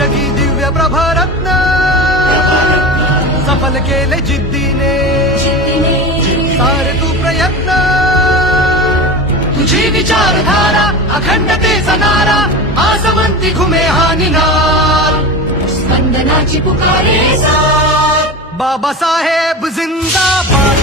जगी दिव्य प्रभारत्न सफल केले जिद्दीने सारे तू प्रयत्न तुझी विचारधारा अखंडतेचा नारा आसवंती घुमे हा निनाद स्पंदनाची पुकारे साथ बाबासाहेब जिंदाबाद